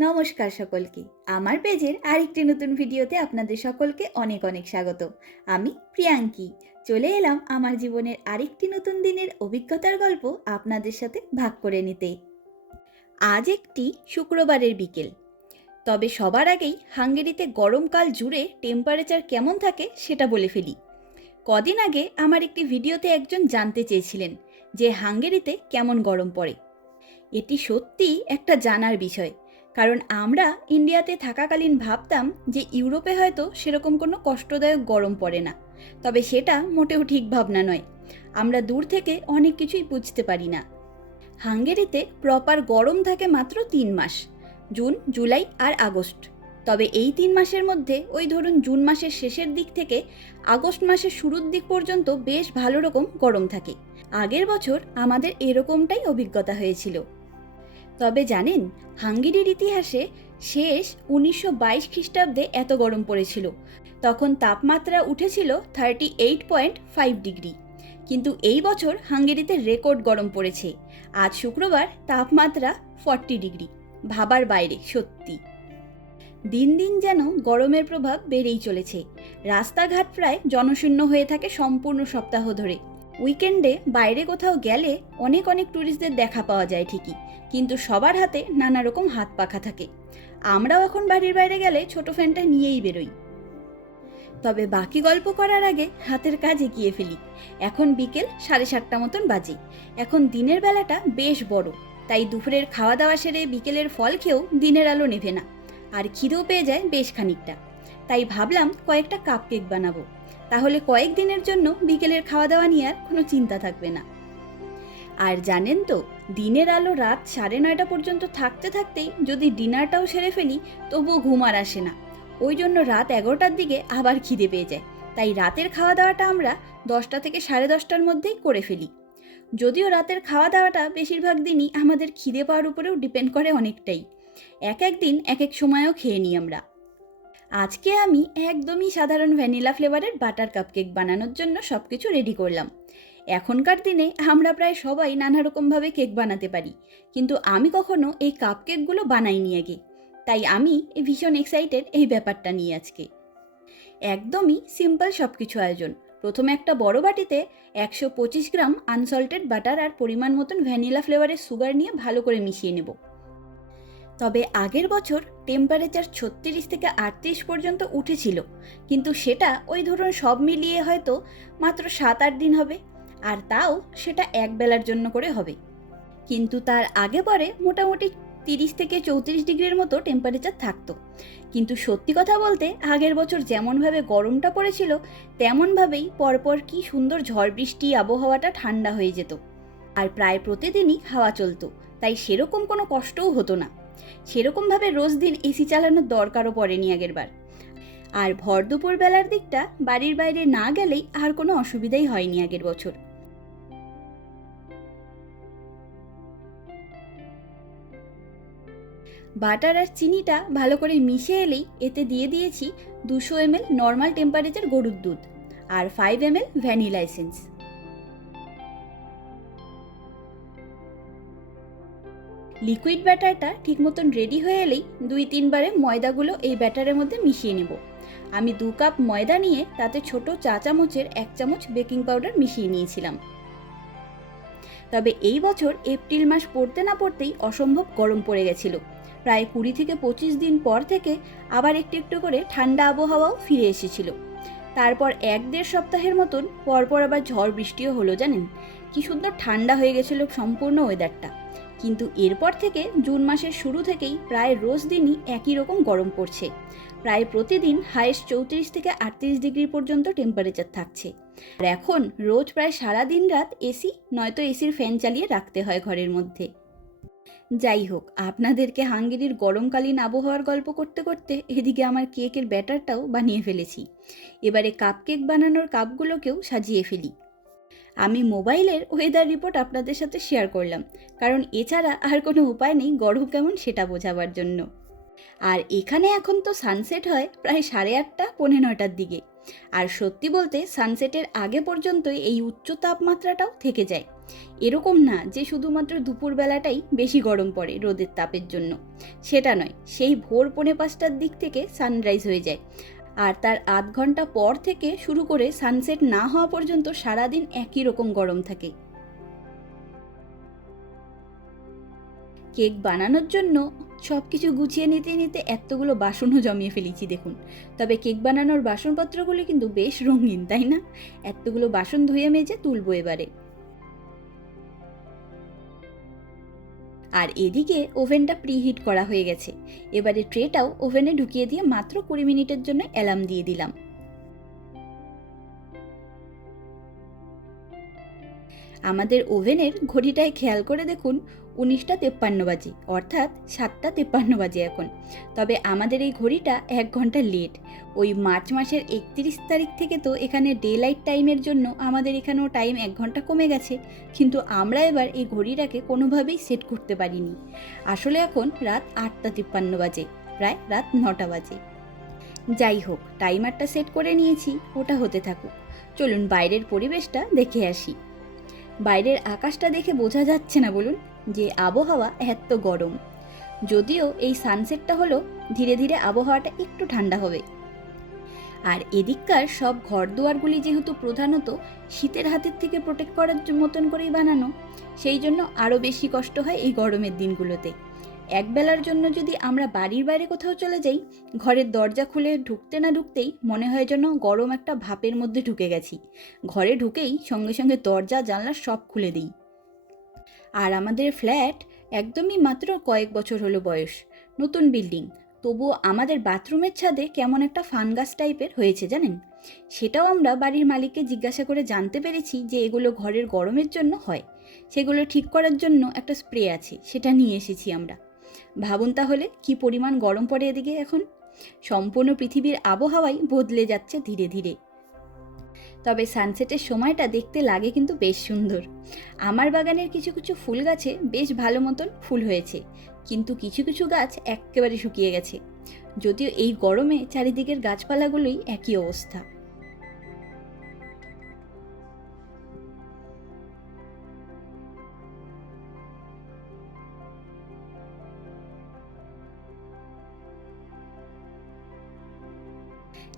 নমস্কার সকলকে। আমার পেজের আরেকটি নতুন ভিডিওতে আপনাদের সকলকে অনেক অনেক স্বাগত। আমি প্রিয়াঙ্কি। চলে এলাম আমার জীবনের আরেকটি নতুন দিনের অভিজ্ঞতার গল্প আপনাদের সাথে ভাগ করে নিতে। আজ একটি শুক্রবারের বিকেল। তবে সবার আগেই হাঙ্গেরিতে গরমকাল জুড়ে টেম্পারেচার কেমন থাকে সেটা বলে ফেলি। কদিন আগে আমার একটি ভিডিওতে একজন জানতে চেয়েছিলেন যে হাঙ্গেরিতে কেমন গরম পড়ে। এটি সত্যি একটা জানার বিষয়। কারণ আমরা ইন্ডিয়াতে থাকাকালীন ভাবতাম যে ইউরোপে হয়তো সেরকম কোনো কষ্টদায়ক গরম পড়ে না। তবে সেটা মোটেও ঠিক ভাবনা নয়। আমরা দূর থেকে অনেক কিছুই বুঝতে পারি না। হাঙ্গেরিতে প্রপার গরম থাকে মাত্র তিন মাস, জুন, জুলাই আর আগস্ট। তবে এই তিন মাসের মধ্যে ওই ধরুন জুন মাসের শেষের দিক থেকে আগস্ট মাসের শুরুর দিক পর্যন্ত বেশ ভালো রকম গরম থাকে। আগের বছর আমাদের এরকমটাই অভিজ্ঞতা হয়েছিল। তবে জানেন, হাঙ্গেরির ইতিহাসে শেষ উনিশশো বাইশ খ্রিস্টাব্দে এত গরম পড়েছিল। তখন তাপমাত্রা উঠেছিল thirty eight point five degree. কিন্তু এই বছর হাঙ্গেরিতে রেকর্ড গরম পড়েছে। আজ শুক্রবার তাপমাত্রা ফর্টি ডিগ্রি। ভাবার বাইরে, সত্যি। দিন দিন যেন গরমের প্রভাব বেড়েই চলেছে। রাস্তাঘাট প্রায় জনশূন্য হয়ে থাকে সম্পূর্ণ সপ্তাহ ধরে। উইকেন্ডে বাইরে কোথাও গেলে অনেক অনেক ট্যুরিস্টদের দেখা পাওয়া যায় ঠিকই। কিন্তু সবার হাতে নানা রকম হাত পাখা থাকে। আমরাও এখন বাড়ির বাইরে গেলে ছোট ফ্যানটা নিয়েই বেরোই। তবে বাকি গল্প করার আগে হাতের কাজ এগিয়ে ফেলি। এখন বিকেল সাড়ে সাতটা মতন বাজে। এখন দিনের বেলাটা বেশ বড়। তাই দুপুরের খাওয়া দাওয়া সেরে বিকেলের ফল খেয়েও দিনের আলো নেভে না। আর খিদেও পেয়ে যায় বেশ খানিকটা। তাই ভাবলাম কয়েকটা কাপ কেক বানাবো। তাহলে কয়েক দিনের জন্য বিকেলের খাওয়া দাওয়া নিয়ে আর কোনো চিন্তা থাকবে না। আর জানেন তো, দিনের আলো রাত সাড়ে নয়টা পর্যন্ত থাকতে থাকতেই যদি ডিনারটাও সেরে ফেলি, তবুও ঘুম আর আসে না। ওই জন্য রাত এগারোটার দিকে আবার খিদে পেয়ে যায়। তাই রাতের খাওয়া দাওয়াটা আমরা দশটা থেকে সাড়ে দশটার মধ্যেই করে ফেলি। যদিও রাতের খাওয়া দাওয়াটা বেশিরভাগ দিনই আমাদের খিদে পাওয়ার উপরেও ডিপেন্ড করে অনেকটাই। এক এক দিন এক এক সময়ও খেয়ে নিই আমরা। আজকে আমি একদমই সাধারণ ভ্যানিলা ফ্লেভারের বাটার কাপকেক বানানোর জন্য সব কিছু রেডি করলাম। এখনকার দিনে আমরা প্রায় সবাই নানা রকমভাবে কেক বানাতে পারি। কিন্তু আমি কখনো এই কাপকেকগুলো বানাইনি আগে। তাই আমি ভীষণ এক্সাইটেড এই ব্যাপারটা নিয়ে আজকে। একদমই সিম্পল সব কিছু আয়োজন। প্রথমে একটা বড় বাটিতে একশো পঁচিশ গ্রাম আনসল্টেড বাটার আর পরিমাণ মতন ভ্যানিলা ফ্লেভারের সুগার নিয়ে ভালো করে মিশিয়ে নেব। তবে আগের বছর টেম্পারেচার ছত্রিশ থেকে আটত্রিশ পর্যন্ত উঠেছিল। কিন্তু সেটা ওই ধরুন সব মিলিয়ে হয়তো মাত্র সাত আট দিন হবে। আর তাও সেটা এক বেলার জন্য করে হবে। কিন্তু তার আগে পরে মোটামুটি তিরিশ থেকে চৌত্রিশ ডিগ্রির মতো টেম্পারেচার থাকতো। কিন্তু সত্যি কথা বলতে আগের বছর যেমনভাবে গরমটা পড়েছিল, তেমনভাবেই পরপর কি সুন্দর ঝড় বৃষ্টি, আবহাওয়াটা ঠান্ডা হয়ে যেত। আর প্রায় প্রতিদিনই হাওয়া চলতো, তাই সেরকম কোনো কষ্টও হতো না। সেরকমভাবে রোজ দিন এসি চালানোর দরকারও পড়েনি আগেরবার। আর ভর দুপুর বেলার দিকটা বাড়ির বাইরে না গেলেই আর কোনো অসুবিধাই হয়নি আগের বছর। বাটার আর চিনিটা ভালো করে মিশে এলেই এতে দিয়ে দিয়েছি দুশো এমএল নর্মাল টেম্পারেচার গরুর দুধ আর five ML vanilla essence liquid ব্যাটারটা ঠিক মতন রেডি হয়ে এলেই দুই তিনবারে ময়দাগুলো এই ব্যাটারের মধ্যে মিশিয়ে নেব। আমি দু কাপ ময়দা নিয়ে তাতে ছোট চা চামচের এক চামচ বেকিং পাউডার মিশিয়ে নিয়েছিলাম। তবে এই বছর এপ্রিল মাস পড়তে না পড়তেই অসম্ভব গরম পড়ে গেছিল। প্রায় কুড়ি থেকে পঁচিশ দিন পর থেকে আবার একটু একটু করে ঠান্ডা আবহাওয়াও ফিরে এসেছিল। তারপর এক দেড় সপ্তাহের মতন পরপর আবার ঝড় বৃষ্টিও হলো জানেন। কি সুন্দর ঠান্ডা হয়ে গেছিল সম্পূর্ণ ওয়েদারটা কিন্তু এরপর থেকে জুন মাসের শুরু থেকেই প্রায় রোজ দিনই একই রকম গরম পড়ছে। প্রায় প্রতিদিন হায়েস্ট চৌত্রিশ থেকে আটত্রিশ ডিগ্রি পর্যন্ত টেম্পারেচার থাকছে। আর এখন রোজ প্রায় সারা দিন রাত এসি, নয়তো এসির ফ্যান চালিয়ে রাখতে হয় ঘরের মধ্যে। যাই হোক, আপনাদেরকে হাঙ্গেরির গরমকালীন আবহাওয়ার গল্প করতে করতে এদিকে আমার কেকের ব্যাটারটাও বানিয়ে ফেলেছি। এবারে কাপকেক বানানোর কাপগুলোকেও সাজিয়ে ফেলি। আমি মোবাইলের ওয়েদার রিপোর্ট আপনাদের সাথে শেয়ার করলাম, কারণ এছাড়া আর কোনো উপায় নেই গরম কেমন সেটা বোঝাবার জন্য। আর এখানে এখন তো সানসেট হয় প্রায় সাড়ে আটটা, পৌনে নটার দিকে। আর সত্যি বলতে সানসেটের আগে পর্যন্তই এই উচ্চ তাপমাত্রাটাও থেকে যায়। এরকম না যে শুধুমাত্র দুপুরবেলাটাই বেশি গরম পড়ে রোদের তাপের জন্য। সেটা নয়, সেই ভোর পৌনে পাঁচটার দিক থেকে সানরাইজ হয়ে যায়। আর তার আধ ঘণ্টা পর থেকে শুরু করে সানসেট না হওয়া পর্যন্ত সারাদিন একই রকম গরম থাকে। কেক বানানোর জন্য সব কিছু গুছিয়ে নিতে নিতে এতগুলো বাসনও জমিয়ে ফেলেছি, দেখুন। তবে কেক বানানোর বাসনপত্রগুলি কিন্তু বেশ রঙিন, তাই না? এতগুলো বাসন ধুয়ে মেজে তুলবো এবারে। আর এদিকে ওভেনটা প্রিহিট করা হয়ে গেছে। এবারে ট্রেটাও ওভেনে ঢুকিয়ে দিয়ে মাত্র কুড়ি মিনিটের জন্য অ্যালার্ম দিয়ে দিলাম। আমাদের ওভেনের ঘড়িটায় খেয়াল করে দেখুন, উনিশটা তেপ্পান্ন বাজে, অর্থাৎ সাতটা তেপ্পান্ন বাজে এখন। তবে আমাদের এই ঘড়িটা এক ঘণ্টা লেট ওই মার্চ মাসের একত্রিশ তারিখ থেকে তো এখানে ডে লাইট টাইমের জন্য আমাদের এখানেও টাইম এক ঘণ্টা কমে গেছে, কিন্তু আমরা এবার এই ঘড়িটাকে কোনোভাবেই সেট করতে পারিনি। আসলে এখন রাত আটটা তিপ্পান্ন বাজে, প্রায় রাত নটা বাজে। যাই হোক টাইমারটা সেট করে নিয়েছি, ওটা হতে থাকুক। চলুন বাইরের পরিবেশটা দেখে আসি। বাইরের আকাশটা দেখে বোঝা যাচ্ছে না বলুন যে আবহাওয়া এত গরম। যদিও এই সানসেটটা হলো ধীরে ধীরে আবহাওয়াটা একটু ঠান্ডা হবে। আর এদিককার সব ঘর দুয়ারগুলি যেহেতু প্রধানত শীতের হাতের থেকে প্রোটেক্ট করার মতন করেই বানানো, সেই জন্য আরও বেশি কষ্ট হয় এই গরমের দিনগুলোতে। একবেলার জন্য যদি আমরা বাড়ির বাইরে কোথাও চলে যাই, ঘরের দরজা খুলে ঢুকতে না ঢুকতেই মনে হয় যেন গরম একটা ভাপের মধ্যে ঢুকে গেছি। ঘরে ঢুকেই সঙ্গে সঙ্গে দরজা, জানলা সব খুলে দিই। আর আমাদের ফ্ল্যাট একদমই মাত্র কয়েক বছর হলো বয়স, নতুন বিল্ডিং। তবুও আমাদের বাথরুমের ছাদে কেমন একটা ফানগাস টাইপের হয়েছে জানেন? সেটাও আমরা বাড়ির মালিককে জিজ্ঞাসা করে জানতে পেরেছি যে এগুলো ঘরের গরমের জন্য হয়। সেগুলো ঠিক করার জন্য একটা স্প্রে আছে, সেটা নিয়ে এসেছি আমরা। ভাবুন তাহলে, কি পরিমাণ গরম পড়ে এদিকে এখন? সম্পূর্ণ পৃথিবীর আবহাওয়াই বদলে যাচ্ছে ধীরে ধীরে। তবে সানসেটের সময়টা দেখতে লাগে কিন্তু বেশ সুন্দর। আমার বাগানের কিছু কিছু ফুল গাছে বেশ ভালো মতন ফুল হয়েছে, কিন্তু কিছু কিছু গাছ একেবারে শুকিয়ে গেছে। যদিও এই গরমে চারিদিকের গাছপালাগুলোই একই অবস্থা।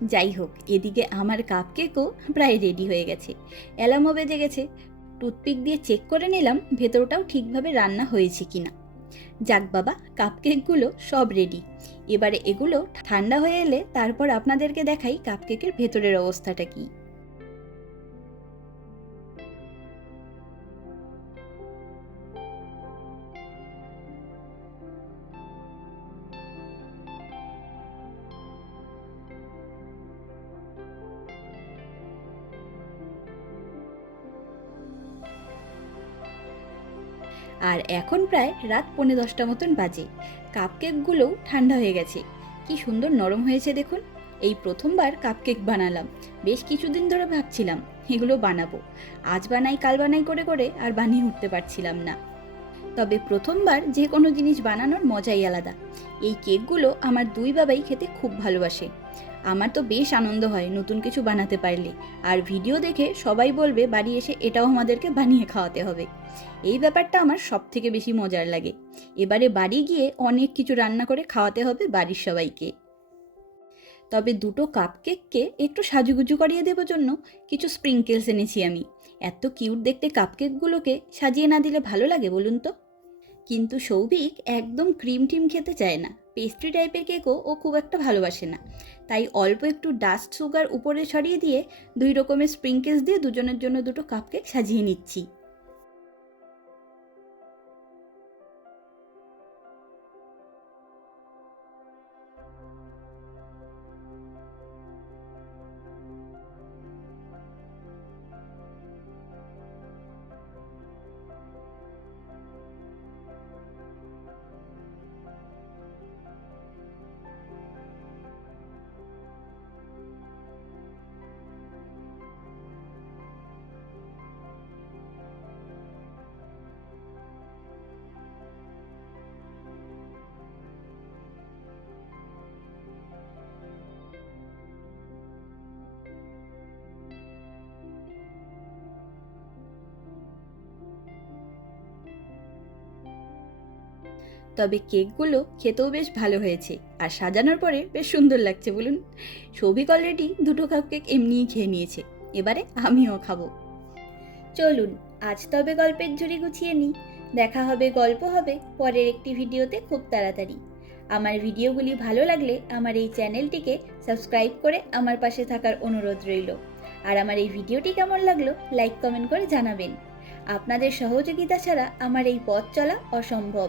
যাই হোক এদিকে আমার কাপ কেকও প্রায় রেডি হয়ে গেছে। অ্যালামও বেজে গেছে। টুথপিক দিয়ে চেক করে নিলাম, ভেতরটাও ঠিকভাবে রান্না হয়েছে কি না যাক বাবা, কাপকেকগুলো সব রেডি এবারে এগুলো ঠান্ডা হয়ে এলে তারপর আপনাদেরকে দেখাই কাপকেকের ভেতরের অবস্থাটা কি। আর এখন প্রায় রাত পৌনে দশটা মতন বাজে। কাপকেকগুলোও ঠান্ডা হয়ে গেছে। কি সুন্দর নরম হয়েছে দেখুন। এই প্রথমবার কাপকেক বানালাম। বেশ কিছুদিন ধরে ভাবছিলাম, এগুলো বানাবো। আজ বানাই, কাল বানাই করে করে আর বানিয়ে উঠতে পারছিলাম না। তবে প্রথমবার যে কোনো জিনিস বানানোর মজাই আলাদা। এই কেকগুলো আমার দুই বাবাই খেতে খুব ভালোবাসে। আমার তো বেশ আনন্দ হয় নতুন কিছু বানাতে পারলে। আর ভিডিও দেখে সবাই বলবে, বাড়ি এসে এটাও আমাদেরকে বানিয়ে খাওয়াতে হবে। এই ব্যাপারটা আমার সব থেকে বেশি মজার লাগে। এবারে বাড়ি গিয়ে অনেক কিছু রান্না করে খাওয়াতে হবে বাড়ির সবাইকে। তবে দুটো কাপকেককে একটু সাজুগুজু করিয়ে দেওয়ার জন্য কিছু স্প্রিঙ্কেলস এনেছি আমি। এত কিউট দেখতে কাপকেকগুলোকে সাজিয়ে না দিলে ভালো লাগে, বলুন তো? কিন্তু সৌভিক একদম ক্রিম টিম খেতে চায় না। পেস্ট্রি টাইপের কেকও ও খুব একটা ভালোবাসে না। তাই অল্প একটু ডাস্ট সুগার উপরে ছড়িয়ে দিয়ে দুই রকমের স্প্রিঙ্কেলস দিয়ে দুজনের জন্য দুটো কাপকেক সাজিয়ে নিচ্ছি। তবে কেকগুলো খেতেও বেশ ভালো হয়েছে আর সাজানোর পরে বেশ সুন্দর লাগছে বলুন। সৌভিক অলরেডি দুটো কাপ কেক এমনিই খেয়ে নিয়েছে। এবারে আমিও খাব। চলুন, আজ তবে গল্পের ঝুড়ি গুছিয়ে নিই। দেখা হবে, গল্প হবে, পরের একটি ভিডিওতে খুব তাড়াতাড়ি। আমার ভিডিওগুলি ভালো লাগলে আমার এই চ্যানেলটিকে সাবস্ক্রাইব করে আমার পাশে থাকার অনুরোধ রইল। আর আমার এই ভিডিওটি কেমন লাগল, লাইক, কমেন্ট করে জানাবেন। আপনাদের সহযোগিতা ছাড়া আমার এই পথ চলা অসম্ভব।